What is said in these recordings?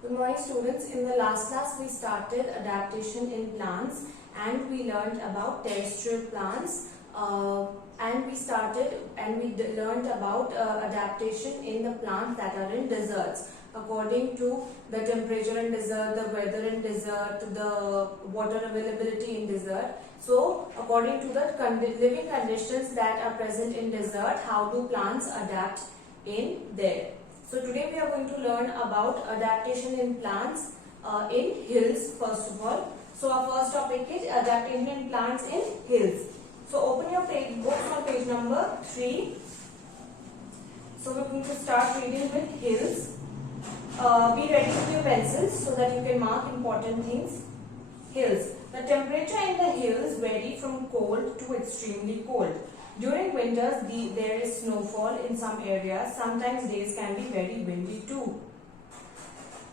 Good morning students. In the last class we started adaptation in plants and we learned about terrestrial plants and we learned about adaptation in the plants that are in deserts according to the temperature in desert, the weather in desert, the water availability in desert. So according to the living conditions that are present in desert, how do plants adapt in there? So today we are going to learn about adaptation in plants in hills first of all. So our first topic is adaptation in plants in hills. So open your books on page number 3. So we're going to start reading with hills. Be ready with your pencils so that you can mark important things. Hills. The temperature in the hills vary from cold to extremely cold. During winters, there is snowfall in some areas. Sometimes days can be very windy too.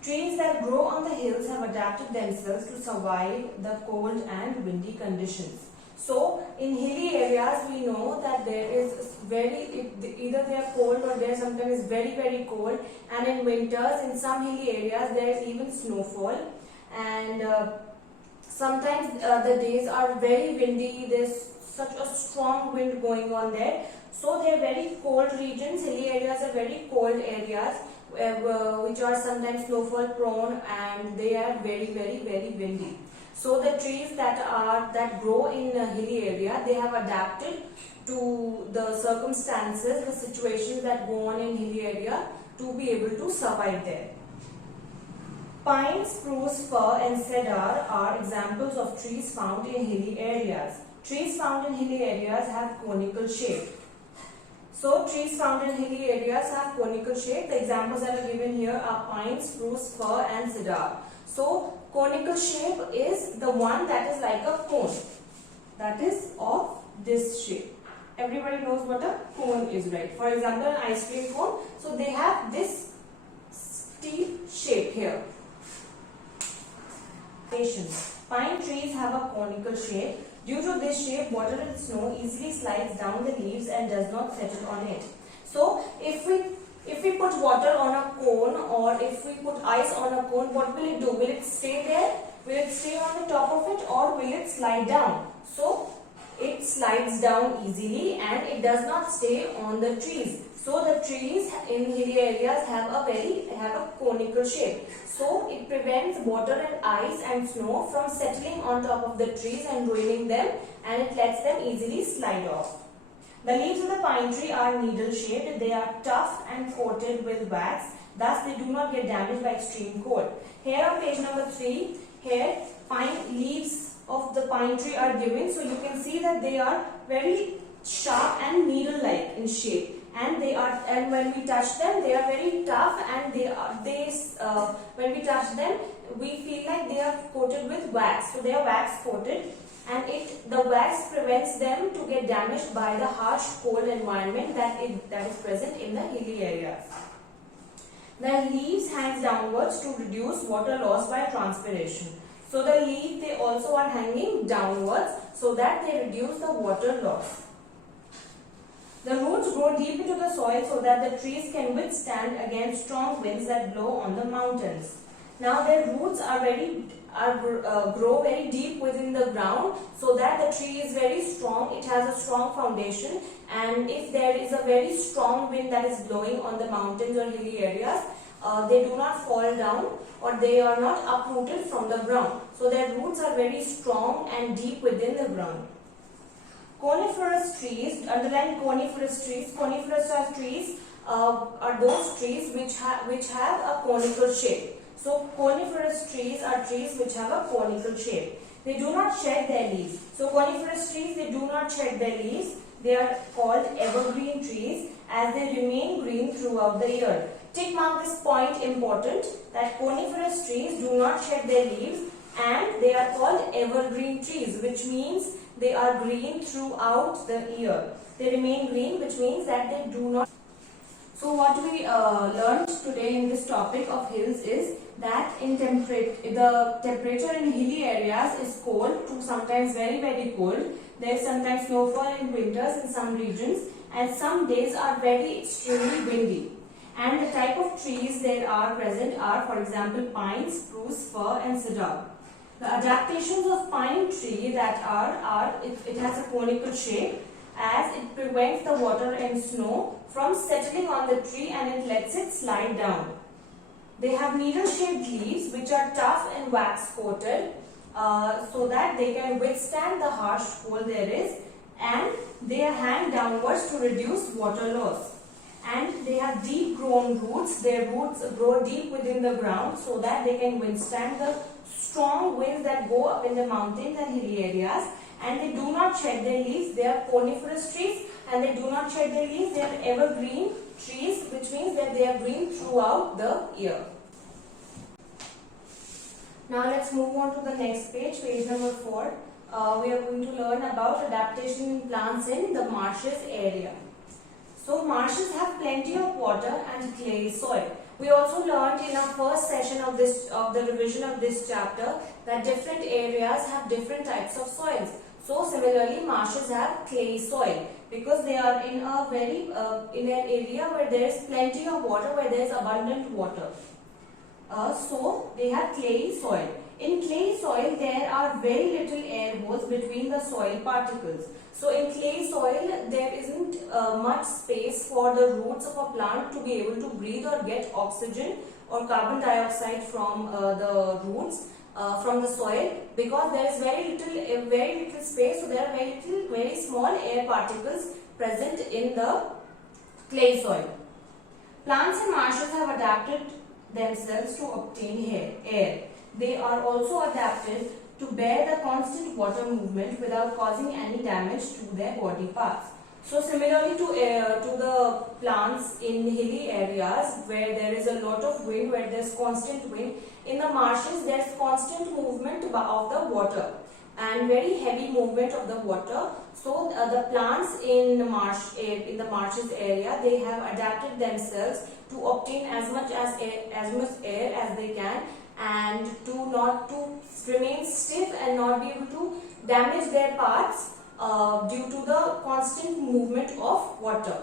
Trees that grow on the hills have adapted themselves to survive the cold and windy conditions. So, in hilly areas, we know that there is either they are cold or they are sometimes very cold. And in winters, in some hilly areas, there is even snowfall. And sometimes the days are very windy. There's such a strong wind going on there. So they are very cold regions. Hilly areas are very cold areas which are sometimes snowfall prone, and they are very windy. So the trees that grow in a hilly area, they have adapted to the circumstances, the situations that go on in hilly area to be able to survive there. Pine, spruce, fir and cedar are examples of trees found in hilly areas. Trees found in hilly areas have conical shape. So, trees found in hilly areas have conical shape. The examples that are given here are pine, spruce, fir and cedar. So, conical shape is the one that is like a cone. That is of this shape. Everybody knows what a cone is, right? For example, an ice cream cone. So, they have this steep shape here. Pine trees have a conical shape. Due to this shape, water and snow easily slides down the leaves and does not settle on it. So, if we put water on a cone or if we put ice on a cone, what will it do? Will it stay there? Will it stay on the top of it or will it slide down? So, it slides down easily and it does not stay on the trees. So, the trees in hilly areas have a conical shape. So, it prevents water and ice and snow from settling on top of the trees and ruining them, and it lets them easily slide off. The leaves of the pine tree are needle-shaped. They are tough and coated with wax. Thus, they do not get damaged by extreme cold. Here on page number 3, here pine leaves of the pine tree are given. So, you can see that they are very sharp and needle-like in shape. And when we touch them, they are very tough, and when we touch them, we feel like they are coated with wax. So they are wax coated, and the wax prevents them to get damaged by the harsh cold environment that is present in the hilly areas. The leaves hang downwards to reduce water loss by transpiration. So the leaves, they also are hanging downwards so that they reduce the water loss. The roots grow deep into the soil so that the trees can withstand against strong winds that blow on the mountains. Now their roots grow very deep within the ground so that the tree is very strong. It has a strong foundation, and if there is a very strong wind that is blowing on the mountains or hilly areas, they do not fall down or they are not uprooted from the ground. So their roots are very strong and deep within the ground. Coniferous trees, underline coniferous trees. Coniferous trees are those trees which have a conical shape. So coniferous trees are trees which have a conical shape. They do not shed their leaves. So coniferous trees, they do not shed their leaves. They are called evergreen trees as they remain green throughout the year. Tick mark this point important, that coniferous trees do not shed their leaves and they are called evergreen trees, which means they are green throughout the year. They remain green, which means that they do not. So what we learned today in this topic of hills is that the temperature in hilly areas is cold to sometimes very cold. There is sometimes snowfall in winters in some regions, and some days are very extremely windy. And the type of trees that are present are, for example, pine, spruce, fir and cedar. The adaptations of pine tree that it has a conical shape, as it prevents the water and snow from settling on the tree and it lets it slide down. They have needle-shaped leaves which are tough and wax-coated so that they can withstand the harsh cold there is, and they hang downwards to reduce water loss. And they have deep grown roots. Their roots grow deep within the ground so that they can withstand the strong winds that go up in the mountains and hilly areas. And they do not shed their leaves. They are coniferous trees and they do not shed their leaves. They are evergreen trees, which means that they are green throughout the year. Now let's move on to the next page, page number 4. We are going to learn about adaptation in plants in the marshes area. So marshes have plenty of water and clay soil. We also learned in our first session of the revision of this chapter that different areas have different types of soils. So similarly, marshes have clay soil because they are in an area where there is plenty of water, where there is abundant water. So they have clay soil. In clay soil, there are very little air holes between the soil particles. So in clay soil, there isn't much space for the roots of a plant to be able to breathe or get oxygen or carbon dioxide from the roots from the soil, because there is very little space. So there are very small air particles present in the clay soil. Plants in marshes have adapted themselves to obtain air. They are also adapted to bear the constant water movement without causing any damage to their body parts. So similarly to the plants in hilly areas where there is a lot of wind, where there is constant wind, in the marshes there is constant movement of the water and very heavy movement of the water. So the plants in the marshes area, they have adapted themselves to obtain as much air as they can, and to remain stiff and not be able to damage their parts due to the constant movement of water.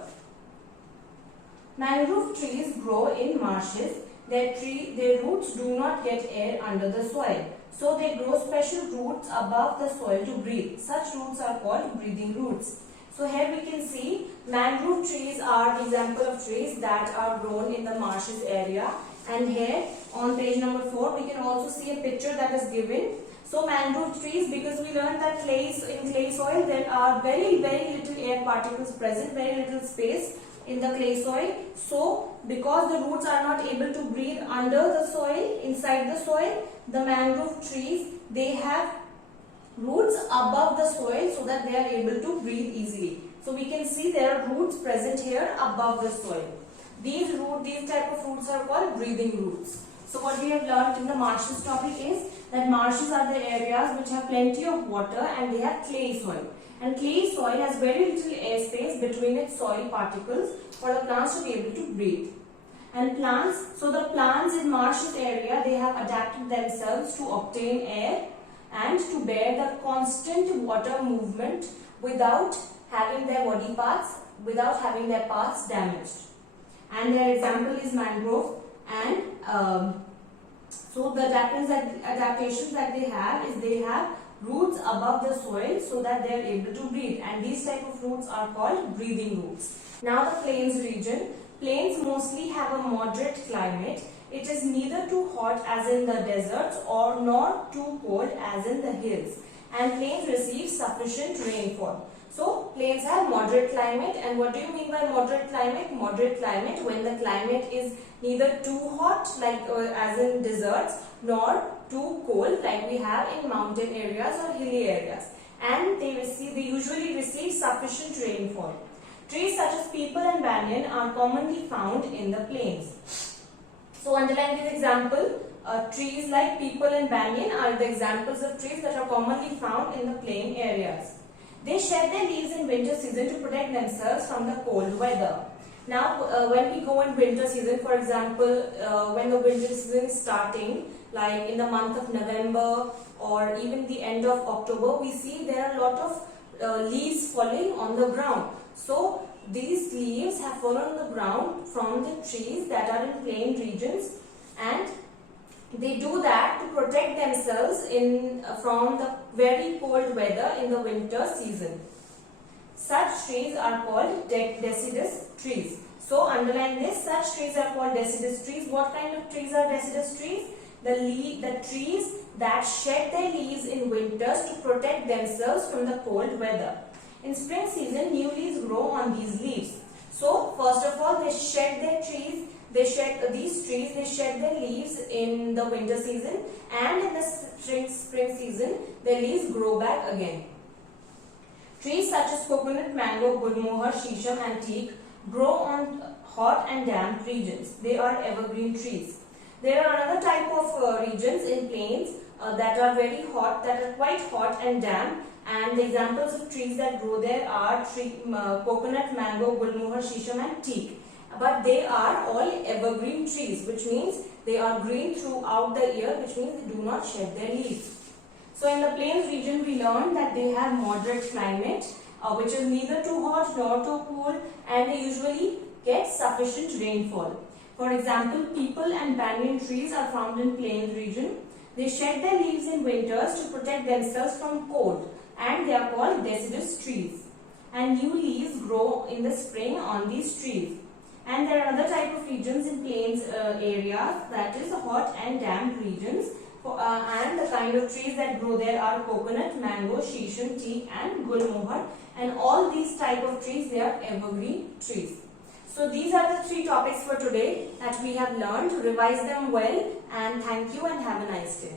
Mangrove trees grow in marshes. Their roots do not get air under the soil. So they grow special roots above the soil to breathe. Such roots are called breathing roots. So here we can see mangrove trees are the example of trees that are grown in the marshes area. And here on page number 4 we can also see a picture that is given. So mangrove trees, because we learned that in clay soil there are very little air particles present, very little space in the clay soil. So because the roots are not able to breathe under the soil, inside the soil, the mangrove trees, they have roots above the soil so that they are able to breathe easily. So we can see there are roots present here above the soil. These type of roots are called breathing roots. So what we have learned in the marshes topic is that marshes are the areas which have plenty of water and they have clay soil. And clay soil has very little air space between its soil particles for the plants to be able to breathe. And the plants in marshes area, they have adapted themselves to obtain air and to bear the constant water movement without having their parts damaged. And their example is mangrove. And so the adaptations that they have is they have roots above the soil so that they are able to breathe, and these type of roots are called breathing roots. Now the plains region. Plains mostly have a moderate climate. It is neither too hot as in the deserts nor too cold as in the hills, and plains receive sufficient rainfall. So plains have moderate climate. And what do you mean by moderate climate? Moderate climate when the climate is neither too hot as in deserts nor too cold like we have in mountain areas or hilly areas, and they usually receive sufficient rainfall. Trees such as peepal and banyan are commonly found in the plains. So underline this example. Trees like peepal and banyan are the examples of trees that are commonly found in the plain areas. They shed their leaves in winter season to protect themselves from the cold weather. Now, when we go in winter season, for example, when the winter season is starting, like in the month of November or even the end of October, we see there are a lot of leaves falling on the ground. So, these leaves have fallen on the ground from the trees that are in plain regions, and they do that to protect themselves from the very cold weather in the winter season. Such trees are called deciduous trees. So underline this, such trees are called deciduous trees. What kind of trees are deciduous trees? The trees that shed their leaves in winters to protect themselves from the cold weather. In spring season, new leaves grow on these leaves. So first of all, they shed their trees. They shed their leaves in the winter season, and in the spring season, their leaves grow back again. Trees such as coconut, mango, gulmohar, shisham and teak grow on hot and damp regions. They are evergreen trees. There are another type of regions in plains that are very hot, that are quite hot and damp, and the examples of trees that grow there are coconut, mango, gulmohar, shisham and teak. But they are all evergreen trees, which means they are green throughout the year, which means they do not shed their leaves. So in the plains region, we learned that they have moderate climate, which is neither too hot nor too cool, and they usually get sufficient rainfall. For example, peepal and banyan trees are found in plains region. They shed their leaves in winters to protect themselves from cold, and they are called deciduous trees. And new leaves grow in the spring on these trees. And there are other type of regions in plains areas, that is hot and damp regions. And the kind of trees that grow there are coconut, mango, shisham, teak and gulmohar. And all these type of trees, they are evergreen trees. So these are the 3 topics for today that we have learned. Revise them well, and thank you and have a nice day.